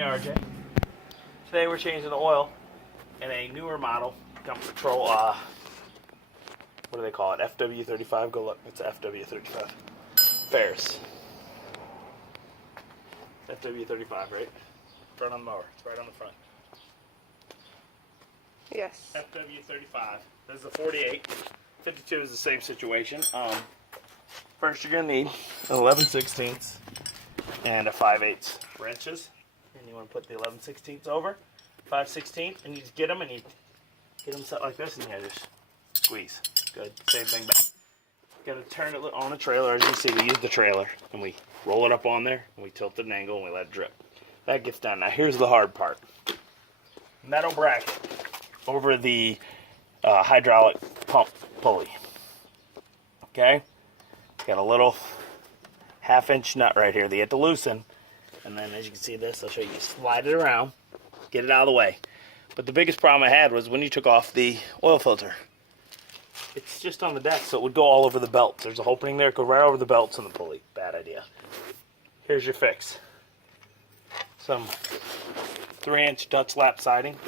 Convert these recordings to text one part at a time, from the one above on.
Hey RJ. Today we're changing the oil in a newer model, Comfort Patrol, what do they call it? fw35. Go look, it's fw35. Ferris. fw35, right? Front on the mower. It's right on the front. Yes. fw35. This is a 48. 52 is the same situation. First you're going to need an 11/16 and a 5/8 wrenches. And you want to put the 11/16 over, 5/16, and you just get them and you get them set like this, and you just squeeze. Good. Same thing back. Got to turn it on a trailer. As you can see, we use the trailer and we roll it up on there and we tilt it at an angle and we let it drip. That gets done. Now here's the hard part. Metal bracket over the hydraulic pump pulley. Okay? Got a little 1/2-inch nut right here that you have to loosen. And then as you can see this, I'll show you, slide it around, get it out of the way. But the biggest problem I had was when you took off the oil filter. It's just on the deck, so it would go all over the belts. There's an opening there, go right over the belts and the pulley. Bad idea. Here's your fix. Some 3-inch Dutch lap siding.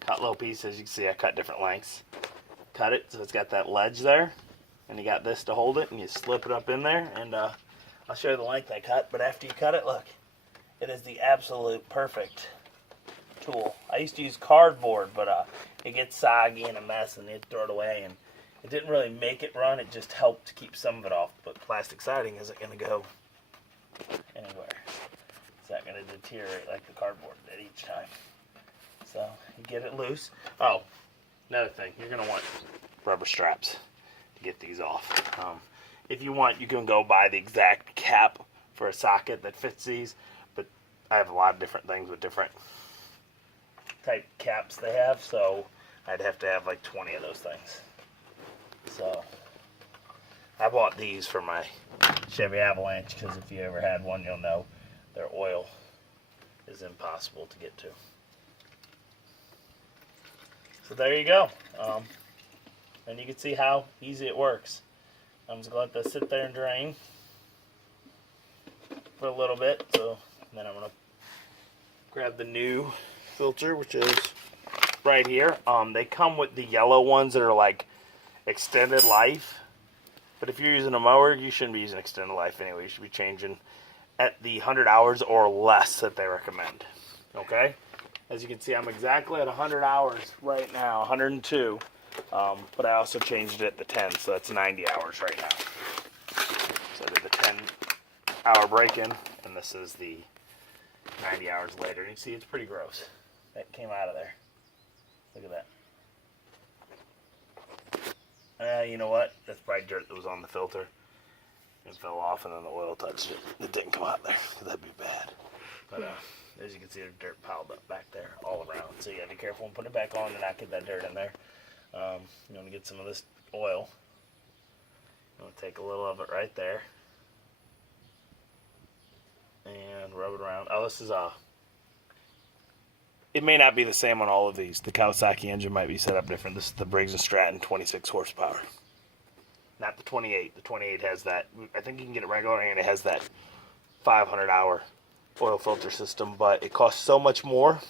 Cut low piece, as you can see, I cut different lengths. Cut it so it's got that ledge there. And you got this to hold it, and you slip it up in there. And I'll show you the length I cut, but after you cut it, look. It is the absolute perfect tool. I used to use cardboard, but it gets soggy and a mess, and you'd throw it away. And it didn't really make it run. It just helped to keep some of it off. But plastic siding isn't going to go anywhere. It's not going to deteriorate like the cardboard did each time. So you get it loose. Oh, another thing. You're going to want rubber straps to get these off. If you want, you can go buy the exact cap for a socket that fits these. I have a lot of different things with different type caps they have, so I'd have to have like 20 of those things. So I bought these for my Chevy Avalanche because if you ever had one, you'll know their oil is impossible to get to. So there you go. And you can see how easy it works. I'm just going to let this sit there and drain for a little bit. So then I'm going to grab the new filter, which is right here. They come with the yellow ones that are like extended life. But if you're using a mower, you shouldn't be using extended life anyway. You should be changing at the 100 hours or less that they recommend. Okay? As you can see, I'm exactly at 100 hours right now, 102. But I also changed it to 10, so that's 90 hours right now. So I did the 10-hour break-in, and this is the 90 hours later. You see, it's pretty gross. That came out of there. Look at that. You know what? That's probably dirt that was on the filter. It fell off and then the oil touched it. It didn't come out there. That'd be bad. But as you can see, there's dirt piled up back there all around. So you gotta be careful and put it back on and not get that dirt in there. You want to get some of this oil. You want to take a little of it right there. And rub it around. Oh, this is it may not be the same on all of these. The Kawasaki engine might be set up different. This is the Briggs & Stratton 26 horsepower. Not the 28. The 28 has that. I think you can get it regular and it has that 500-hour oil filter system, but it costs so much more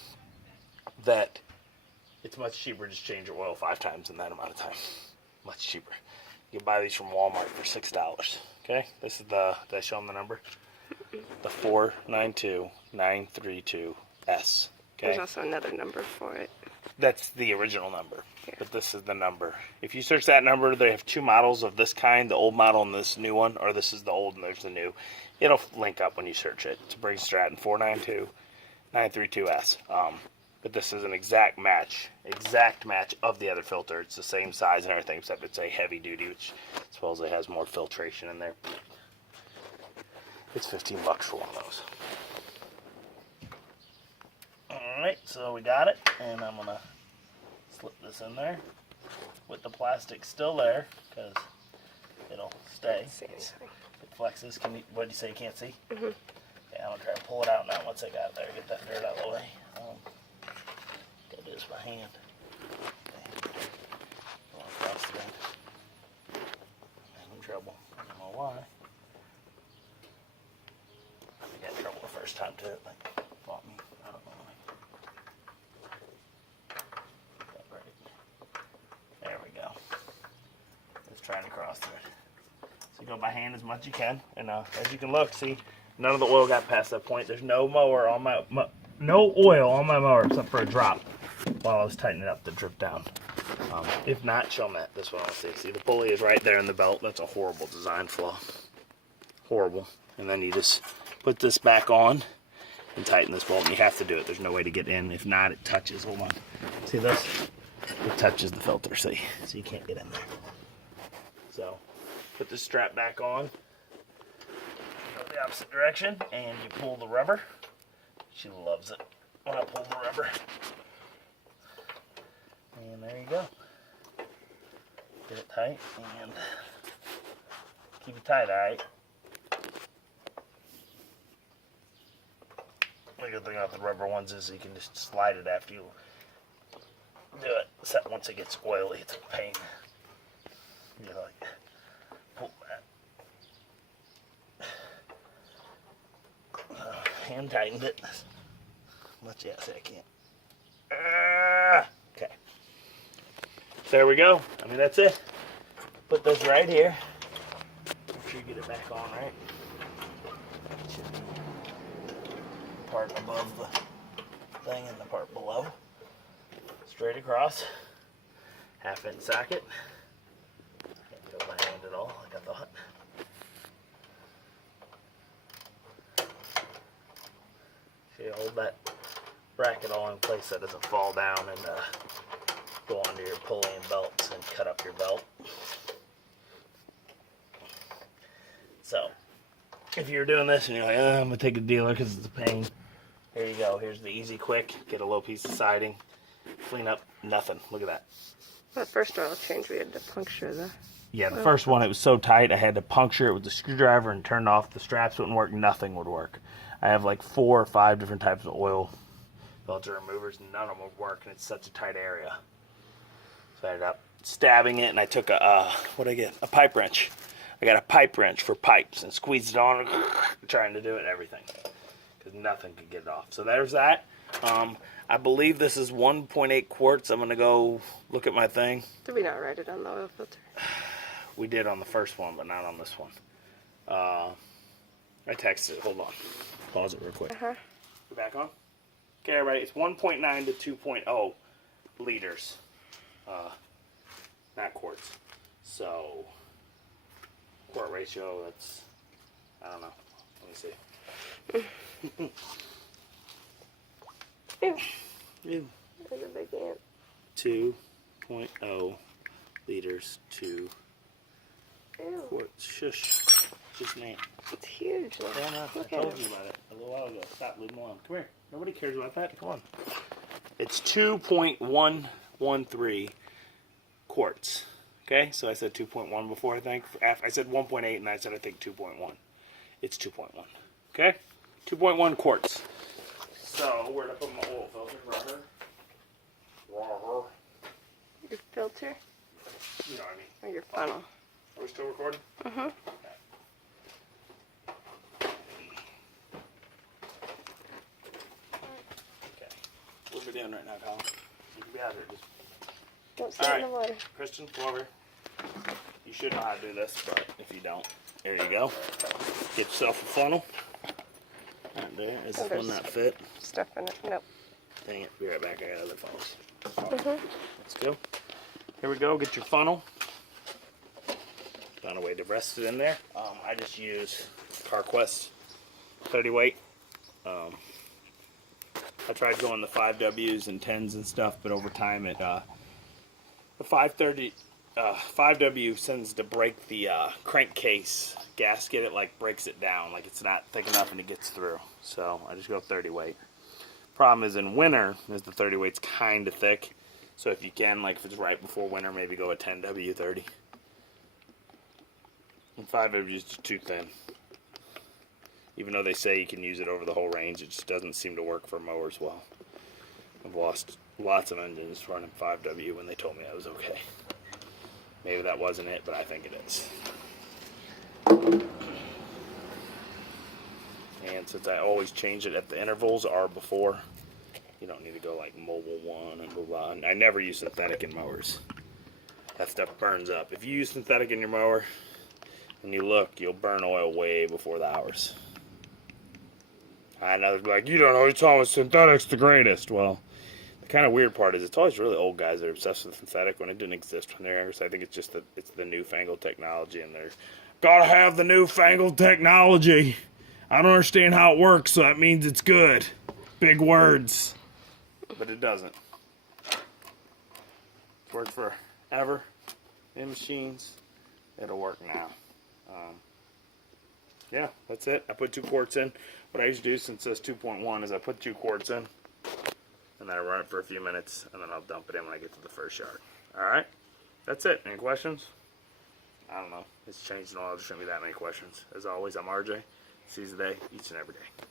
that it's much cheaper to just change your oil 5 times in that amount of time. Much cheaper. You can buy these from Walmart for $6. Okay? This is the, did I show them the number? The 492932S. Okay? There's also another number for it. That's the original number, yeah. But this is the number. If you search that number, they have 2 models of this kind, the old model and this new one, or this is the old and there's the new. It'll link up when you search it. It's a Briggs & Stratton 492932S. But this is an exact match of the other filter. It's the same size and everything, except it's a heavy duty, which supposedly has more filtration in there. It's $15 for one of those. Alright, so we got it, and I'm going to slip this in there with the plastic still there, because it'll stay. It flexes. What did you say, you can't see? Mm-hmm. Okay, I'm going to try to pull it out now once I got it there, get that dirt out of the way. Gotta do this by hand. Going across the bed. I'm in trouble. I don't know why. I got in trouble the first time too. Like, fought me. right across there. So go by hand as much as you can, and as you can look, see, none of the oil got past that point. There's no mower on no oil on my mower except for a drop while I was tightening up the drip down. If not, show them that. That's what I want to see. See, the pulley is right there in the belt. That's a horrible design flaw. Horrible. And then you just put this back on and tighten this bolt, and you have to do it. There's no way to get in. If not, it touches. Hold on. See this? It touches the filter, see? So you can't get in there. So, put the strap back on. Go the opposite direction, and you pull the rubber. She loves it when I pull the rubber. And there you go. Get it tight, and keep it tight, alright? The good thing about the rubber ones is you can just slide it after you do it. Except once it gets oily, it's a pain. You like pull that. Hand tightened it. Much yes, I can't. Okay. There we go. I mean, that's it. Put this right here. Make sure you get it back on right. Part above the thing and the part below. Straight across. 1/2-inch socket. Can't go by hand at all, like I thought. So you hold that bracket all in place so it doesn't fall down and go onto your pulley and belts and cut up your belt. So, if you're doing this and you're like, I'm going to take a dealer because it's a pain, here you go. Here's the easy, quick. Get a low piece of siding. Clean up. Nothing. Look at that. That first oil change, we had to puncture the... Yeah, the first one, it was so tight, I had to puncture it with a screwdriver and turn off. The straps wouldn't work. Nothing would work. I have like 4 or 5 different types of oil filter removers, and none of them would work, and it's such a tight area. So I ended up stabbing it, and I took what'd I get? A pipe wrench. I got a pipe wrench for pipes and squeezed it on, trying to do it and everything, because nothing could get it off. So there's that. I believe this is 1.8 quarts. I'm going to go look at my thing. Did we not write it on the oil filter? We did on the first one, but not on this one. I texted it. Hold on. Pause it real quick. Uh-huh. We're back on? Okay, everybody. It's 1.9 to 2.0 liters. Not quarts. So, quart ratio, that's, I don't know. Let me see. Ew. Ew. There's a big ant. 2.0 liters to Ew. quarts. Shush. Just me. It's huge. Look, I don't know. look I at told it. you about it a little while ago. Stop, leave him alone. Come here. Nobody cares about that. Come on. It's 2.113 quarts. Okay, so I said 2.1 before, I think. I said 1.8, and I said I think 2.1. It's 2.1. Okay? 2.1 quarts. So, where to put my oil filter? Rubber. Your filter You know what I mean. or your funnel? Are we still recording? Mm-hmm. Okay. What are we doing right now, Colin? You can be out here. Just... Don't sit in the water. Christian, come over. You should know how to do this, but if you don't, there you go. Get yourself a funnel. Right there. Is this one not fit? Stuff in it. Nope. Dang it. Be right back. I got other funnels. Mm-hmm. Let's go. Here we go. Get your funnel. Found a way to rest it in there. I just use CarQuest 30 weight. I tried going the 5Ws and 10s and stuff, but over time it the 5W tends to break the crankcase gasket. It like breaks it down, like it's not thick enough and it gets through. So I just go 30 weight. Problem is in winter is the 30 weight's kind of thick. So if you can, like if it's right before winter, maybe go a 10W30. And 5W is just too thin. Even though they say you can use it over the whole range, it just doesn't seem to work for mowers well. I've lost lots of engines running 5W when they told me I was okay. Maybe that wasn't it, but I think it is. And since I always change it at the intervals or before, you don't need to go like mobile 1 and blah blah. I never use synthetic in mowers. that stuff burns up. If you use synthetic in your mower and you look, you'll burn oil way before the hours. I know they're like, you don't know, you're telling me synthetic's the greatest. Well, the kind of weird part is it's always really old guys that are obsessed with synthetic when it didn't exist when they were younger. So I think it's just that it's the newfangled technology, and they're gotta have the newfangled technology. I don't understand how it works, so that means it's good. Big words. But it doesn't. It's worked forever in machines. It'll work now. Yeah, that's it. I put 2 quarts in. What I usually do, since it says 2.1, is I put 2 quarts in, and then I run it for a few minutes, and then I'll dump it in when I get to the first yard. Alright? That's it. Any questions? I don't know. It's changed in oil. There shouldn't be that many questions. As always, I'm RJ. Seize the day, each and every day.